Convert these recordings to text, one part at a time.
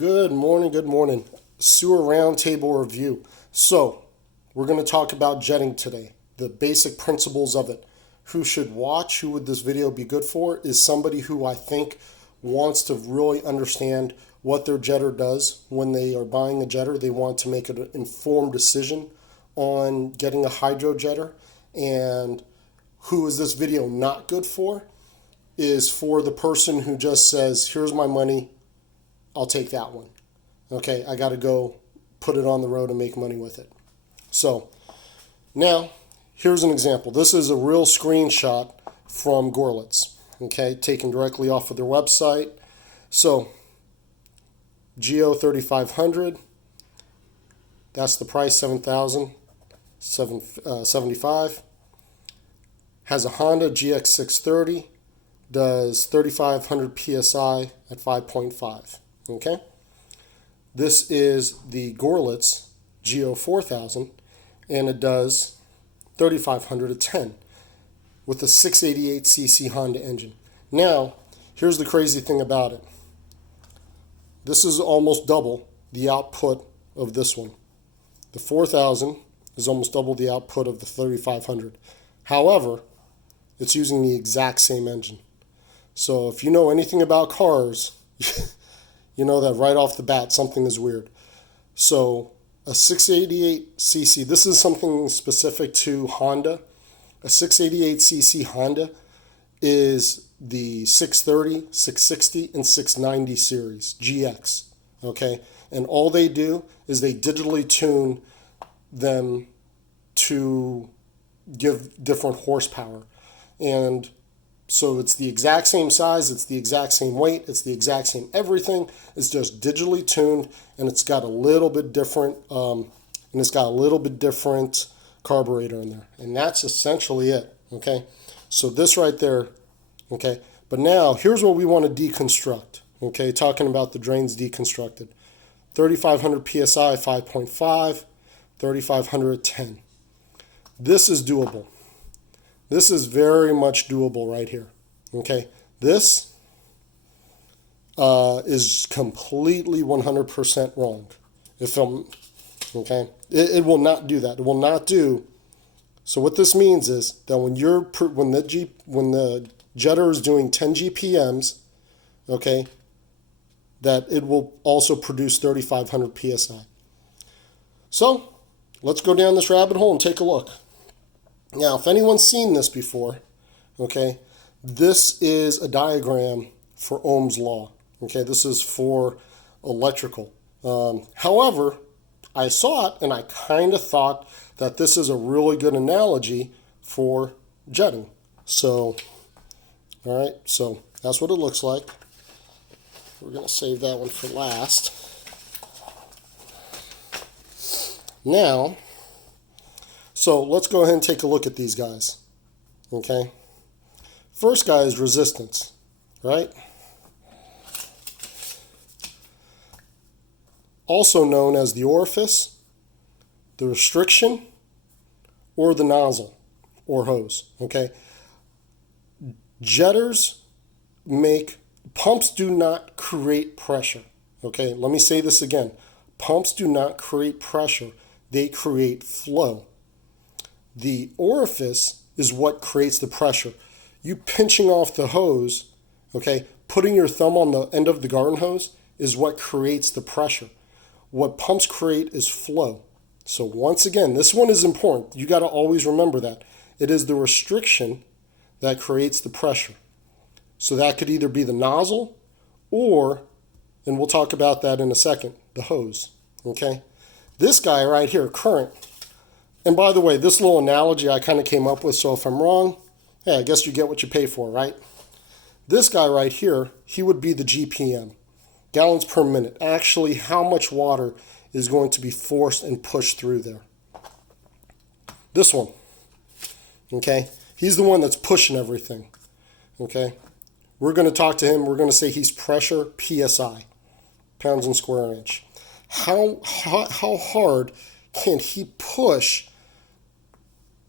Good morning, good morning. Sewer Roundtable Review. So, we're going to talk about jetting today, the basic principles of it. Who should watch, who would this video be good for, is somebody who I think wants to really understand what their jetter does when they are buying a jetter. They want to make an informed decision on getting a hydrojetter. And who is this video not good for is for the person who just says, here's my money, I'll take that one. Okay, I got to go put it on the road and make money with it. So now, here's an example. This is a real screenshot from Gorlitz, okay, taken directly off of their website. So, Geo 3500, that's the price, 7,775. Has a Honda GX630, does 3,500 PSI at 5.5, okay? This is the Gorlitz Geo 4000, and it does 3,500 at 10 with a 688cc Honda engine. Now, here's the crazy thing about it. This is almost double the output of this one. The 4000 is almost double the output of the 3,500. However, it's using the exact same engine. So if you know anything about cars, you know that right off the bat something is weird. So a 688cc, this is something specific to Honda. A 688cc Honda is the 630, 660, and 690 series, GX, okay? And all they do is they digitally tune them to give different horsepower. And so it's the exact same size, it's the exact same weight, it's the exact same everything. It's just digitally tuned, and it's got a little bit different, carburetor in there, and that's essentially it. Okay, so this right there. Okay, but now here's what we want to deconstruct. Okay, talking about the drains deconstructed. 3,500 psi 5.5, 3,500 at 10. This is doable. This is very much doable right here. Okay, this is completely 100% wrong. It will not do that. It will not do. So what this means is that when the jetter is doing 10 GPMs, okay, that it will also produce 3,500 psi. So let's go down this rabbit hole and take a look. Now, if anyone's seen this before, okay, this is a diagram for Ohm's law. Okay, this is for electrical. However, I saw it and I kind of thought that this is a really good analogy for jetting. So, all right, so that's what it looks like. We're going to save that one for last. Now, so let's go ahead and take a look at these guys. Okay, first guy is resistance, right? Also known as the orifice, the restriction, or the nozzle or hose. Okay, pumps do not create pressure. Okay, let me say this again. Pumps do not create pressure, they create flow. The orifice is what creates the pressure. You pinching off the hose, okay, putting your thumb on the end of the garden hose is what creates the pressure. What pumps create is flow. So once again, this one is important. You got to always remember that. It is the restriction that creates the pressure. So that could either be the nozzle or, and we'll talk about that in a second, the hose, okay? This guy right here, current. And by the way, this little analogy I kind of came up with, so if I'm wrong, yeah, I guess you get what you pay for, right? This guy right here, he would be the GPM, gallons per minute. Actually, how much water is going to be forced and pushed through there. This one, okay? He's the one that's pushing everything, okay? We're going to talk to him. We're going to say he's pressure PSI, pounds and square inch. How hard can he push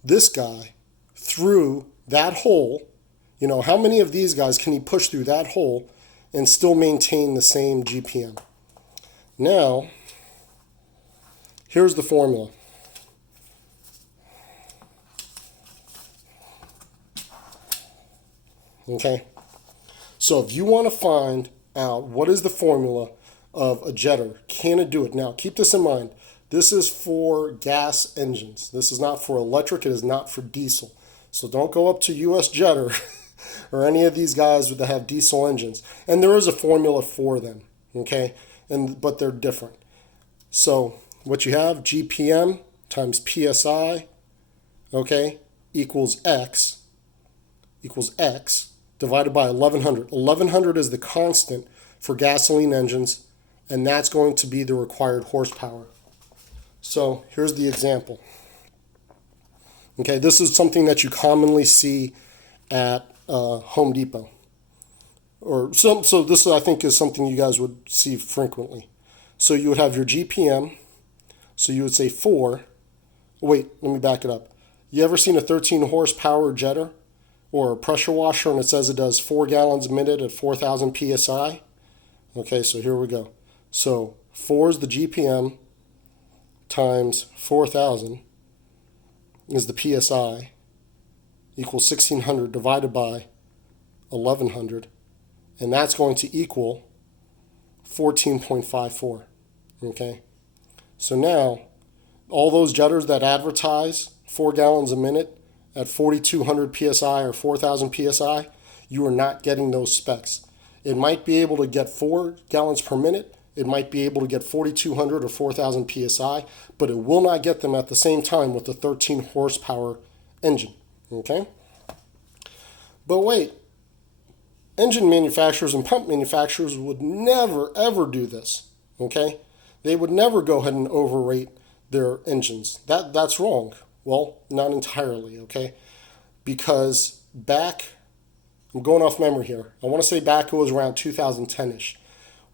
this guy through that hole? You know, how many of these guys can he push through that hole and still maintain the same GPM? Now, here's the formula. Okay, so if you want to find out what is the formula of a jetter, can it do it? Now, keep this in mind. This is for gas engines. This is not for electric. It is not for diesel. So don't go up to US Jetter or any of these guys that have diesel engines. And there is a formula for them, okay? But they're different. So what you have, GPM times PSI, okay, equals X divided by 1100. 1100 is the constant for gasoline engines, and that's going to be the required horsepower. So here's the example. Okay, this is something that you commonly see at Home Depot. So this, I think, is something you guys would see frequently. So you would have your GPM. So you would say 4. Wait, let me back it up. You ever seen a 13 horsepower jetter or a pressure washer and it says it does 4 gallons a minute at 4,000 PSI? Okay, so here we go. So 4 is the GPM times 4,000 is the PSI equals 1,600 divided by 1,100. And that's going to equal 14.54. Okay, so now all those jetters that advertise 4 gallons a minute at 4,200 psi or 4,000 psi, you are not getting those specs. It might be able to get 4 gallons per minute. It might be able to get 4,200 or 4,000 psi, but it will not get them at the same time with the 13 horsepower engine. Okay, but wait. Engine manufacturers and pump manufacturers would never, ever do this, okay? They would never go ahead and overrate their engines. That's wrong. Well, not entirely, okay? Because back, I'm going off memory here. I want to say back it was around 2010-ish.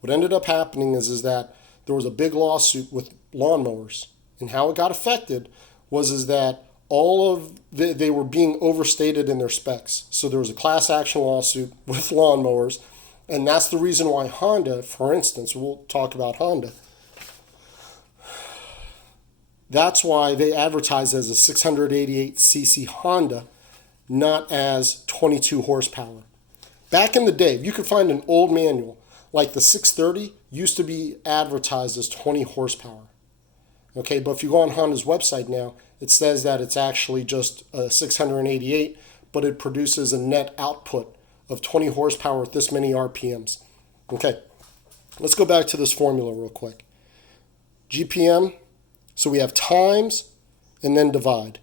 What ended up happening is that there was a big lawsuit with lawnmowers. And how it got affected was that they were being overstated in their specs. So there was a class action lawsuit with lawnmowers, and that's the reason why Honda, for instance, we'll talk about Honda, that's why they advertise as a 688cc Honda, not as 22 horsepower. Back in the day, you could find an old manual, like the 630 used to be advertised as 20 horsepower. Okay, but if you go on Honda's website now, it says that it's actually just a 688, but it produces a net output of 20 horsepower at this many RPMs. Okay, let's go back to this formula real quick. GPM, so we have times and then divide.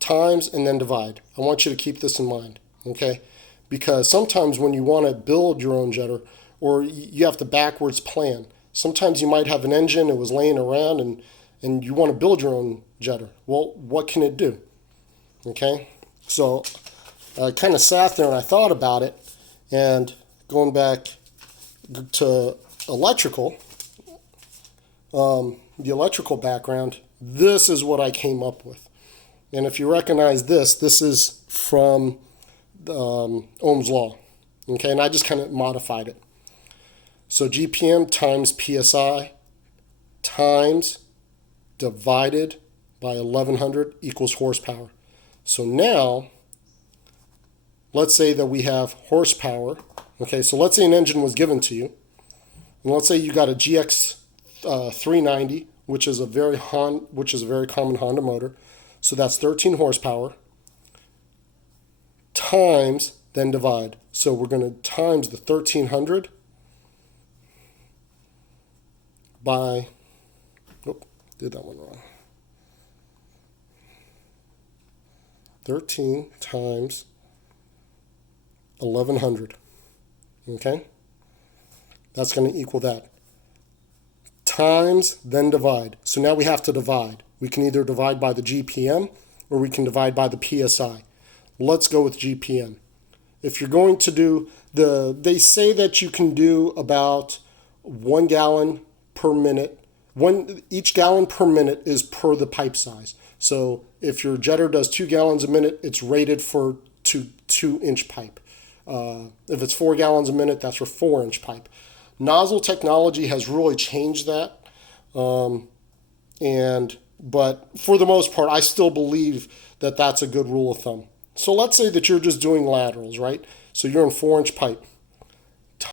Times and then divide. I want you to keep this in mind, okay? Because sometimes when you want to build your own jetter, or you have to backwards plan, sometimes you might have an engine that was laying around and you want to build your own jetter. Well, what can it do? Okay, so I kind of sat there and I thought about it, and going back to electrical, the electrical background, this is what I came up with. And if you recognize this is from Ohm's law. Okay, and I just kind of modified it. So GPM times PSI times divided by 1100 equals horsepower. So now, let's say that we have horsepower. Okay, so let's say an engine was given to you. And let's say you got a GX 390, which is a very common Honda motor. So that's 13 horsepower times, then divide. So we're going to times the 1300 by, did that one wrong. 13 times 1100. Okay? That's going to equal that. Times, then divide. So now we have to divide. We can either divide by the GPM or we can divide by the PSI. Let's go with GPM. If you're going to do they say that you can do about 1 gallon per minute. Each gallon per minute is per the pipe size. So if your jetter does 2 gallons a minute, it's rated for 2-inch pipe. If it's 4 gallons a minute, that's for 4-inch pipe. Nozzle technology has really changed that. But for the most part, I still believe that that's a good rule of thumb. So let's say that you're just doing laterals, right? So you're in 4-inch pipe.